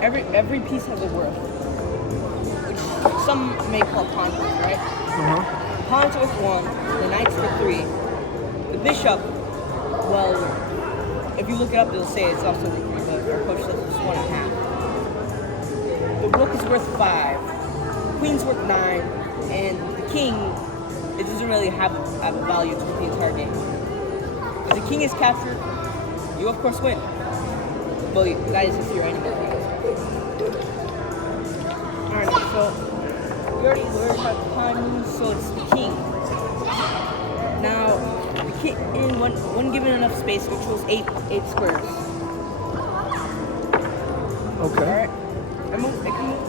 every piece has a worth, which some may call pawns worth, right? Pawns worth 1, the knight's worth 3, the bishop. Well, if you look it up, it'll say it's also worth 3, but our coach says it's 1.5. The rook is worth 5, queen's worth 9, and the king, it doesn't really have a value to the entire game. If the king is captured, you of course win. Well, that is if your enemy is captured. Alright, so we already learned about the pawn moves, so it's the king. Now, the king, when given enough space, controls 8 squares. Okay. Alright. I can move.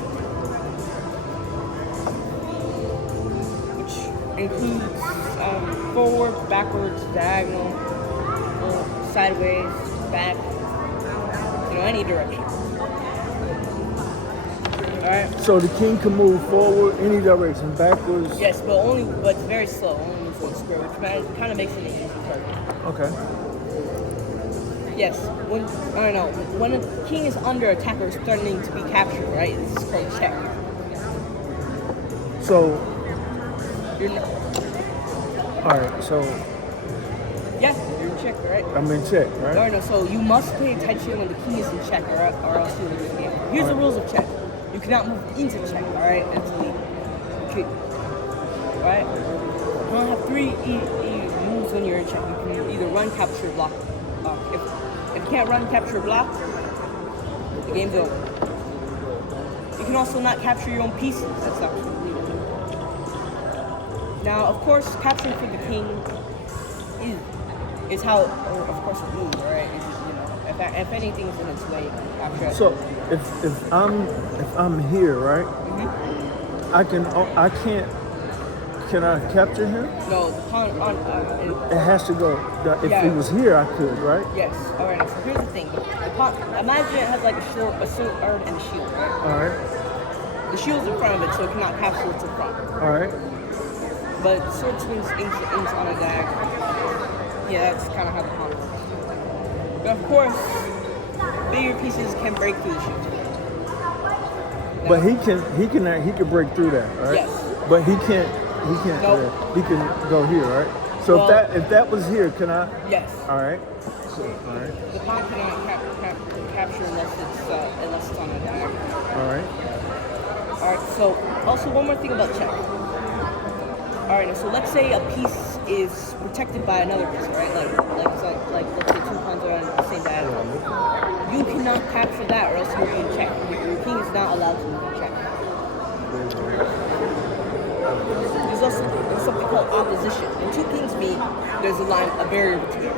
Which includes forward, backwards, diagonal, sideways, back, any direction. Alright? So the king can move forward any direction, backwards. Yes, but it's very slow. Only moves 1 square, which kind of makes it an easy target. Okay. Yes, when a king is under attack or threatening to be captured, right? This is called check. So. You're not. All right. So. Yeah, you're in check, right? I'm in check, right? No. So you must pay attention when the king is in check, or else you'll lose the game. Here's the rules of check. You cannot move into check, all right? Until you right? You don't have 3 moves when you're in check. You can either run, capture, or block. If you can't run, capture, or block, the game's over. You can also not capture your own pieces. That's not legal. Now, of course, capturing for the king is how, of course, it moves, right? If anything is in its way, you can capture it. So if I'm here, right? Can I capture him? No, the pawn it has to go. If he was here, I could, right? Yes. All right. So here's the thing. The pawn. Imagine it has like a sword, and a shield, right? All right. The shield's in front of it, so it cannot capture it to the front. All right. But the sword swings ends on a diagonal. Yeah, that's kind of how the pawn works. But of course, bigger pieces can break through the shield. But he can break through that, right? Yes. But he can't. Nope. He can go here, right? So if that was here, can I? Yes. All right. So, all right. The pawn cannot capture unless it's on a diagonal. All right. All right. So also one more thing about check. All right. So let's say a piece is protected by another piece, right? Like let's say 2 pawns are on the same diagonal. You cannot capture that, or else you'll be in check. Your king is not allowed to move in check. There's also something called opposition. When 2 kings meet, there's a barrier between them.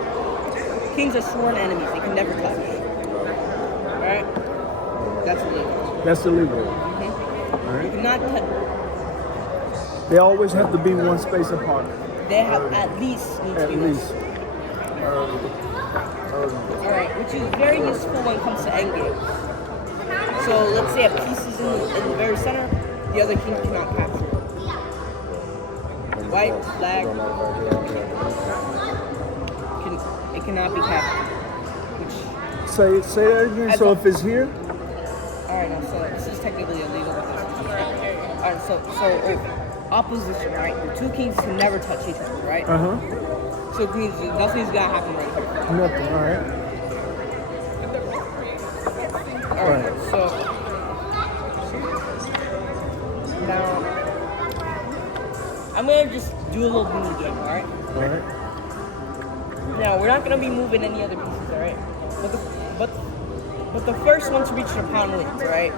Kings are sworn enemies; they can never touch. All right? That's illegal. That's illegal. Mm-hmm. All right. You cannot touch. They always have to be 1 space apart. They have at least need to be least. Alright, which is very useful when it comes to endgames. So let's say a piece is in the very center, the other king cannot capture it. White, flag, it cannot be captured. Which Say that again. So if it's here? Alright, no, so this is technically illegal. Alright, so opposition, right? The 2 kings can never touch each other, right? So it means nothing's gonna happen right here. Nothing, all right. Alright, so now I'm gonna just do a little mini game, alright? Alright. Now we're not gonna be moving any other pieces, alright? But the first one to reach the pawn wins, alright?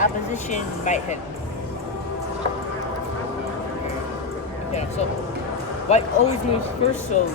Opposition might hit. Okay, so white always moves first, so